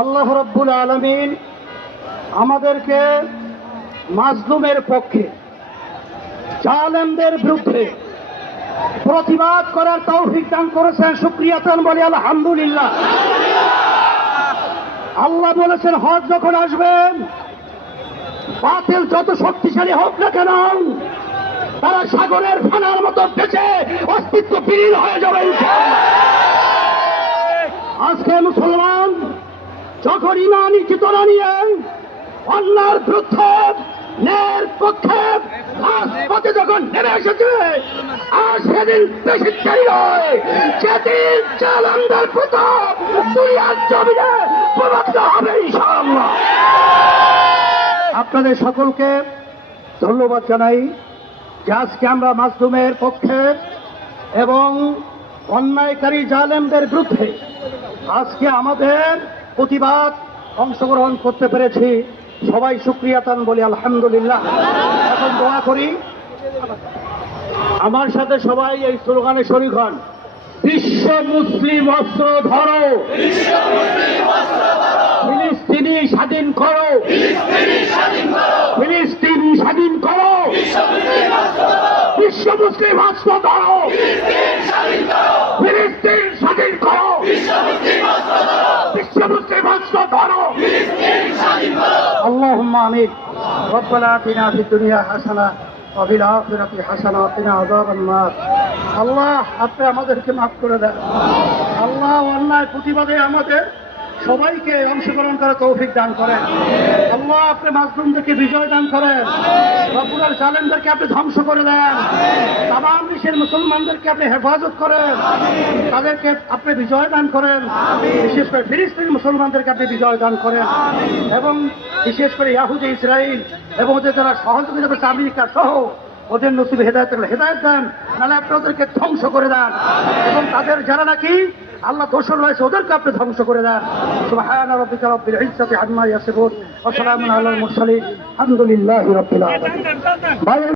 আল্লাহ রাব্বুল আলামিন আমাদেরকে মাজলুমের পক্ষে, জালেমদের বিরুদ্ধে প্রতিবাদ করার তৌফিক দান করেছেন। শুকরিয়া দান বলি আলহামদুলিল্লাহ। আল্লাহ বলেছেন, হজ যখন আসবেন, বাতিল যত শক্তিশালী হোক না কেন, তারা সাগরের ফেনার মতো বেঁচে অস্তিত্ব বিলীন হয়ে যাবে। আজকে মুসলমান যখন ইমানি চেতনা নিয়ে অন্যার বিরুদ্ধে ন্যায়ের পক্ষে রাজপথে যখন নেমে এসেছে, আর সেদিন বেশি দেরি নয়, যেদিন জালেমদের প্রতাপ দুনিয়ার জমিনে প্রমাণিত হবে ইনশাআল্লাহ। আপনাদের সকলকে ধন্যবাদ জানাই যে আজকে আমরা মাজলুমের পক্ষে এবং অন্যায়কারী জালেমদের বিরুদ্ধে আজকে আমাদের প্রতিবাদ অংশগ্রহণ করতে পেরেছি। সবাই শুকরিয়া তান বলি আলহামদুলিল্লাহ। এখন দোয়া করি, আমার সাথে সবাই এই স্লোগানে শরীক হন। বিশ্ব মুসলিম অস্ত্র ধরো, ফিলিস্তিনি স্বাধীন করো, ফিলিস্তিন স্বাধীন করো, বিশ্ব মুসলিম অস্ত্র ধরো, ফিলিস্তিন স্বাধীন করো, বিশ্ব মুসলিম অস্ত্র ধরো। আল্লাহুম্মা আমিন। রব্বানা আতিনা ফিদ দুনিয়া হাসানাহ ওয়া ফিল আখিরাতি হাসানাহ ওয়া কিনা আযাবান নার। আল্লাহ, আপনি আমাদেরকে মাফ করে দেন। আল্লাহ, অন্যায় প্রতিবাদে আমাদের সবাইকে অংশগ্রহণ করার তৌফিক দান করেন। আল্লাহ, আপনি মাজলুমদেরকে বিজয় দান করেন। রব্বুল জালেমদেরকে আপনি ধ্বংস করে দেন। তামাম বিশ্বের মুসলমানদেরকে আপনি হেফাজত করেন, তাদেরকে আপনি বিজয় দান করেন। বিশেষ করে ফিলিস্তিন মুসলমানদেরকে আপনি বিজয় দান করেন, এবং বিশেষ করে ইয়াহুদি ইসরাইল এবং ওদের যারা সহযোগিতা করছে আমেরিকা সহ ওদের নসিবে হেদায়েত দেন, নাহলে আপনি ওদেরকে ধ্বংস করে দেন। এবং তাদের যারা নাকি আল্লাহ দোষর রয়েছে ওদেরকে আপনি ধ্বংস করে দেন। সুবহানা রাব্বিকা রাব্বিল ইজ্জাতি আম্মা ইয়াসিফুন ওয়া সালামুন আলাল মুরসালিন আলহামদুলিল্লাহি রাব্বিল আলামিন।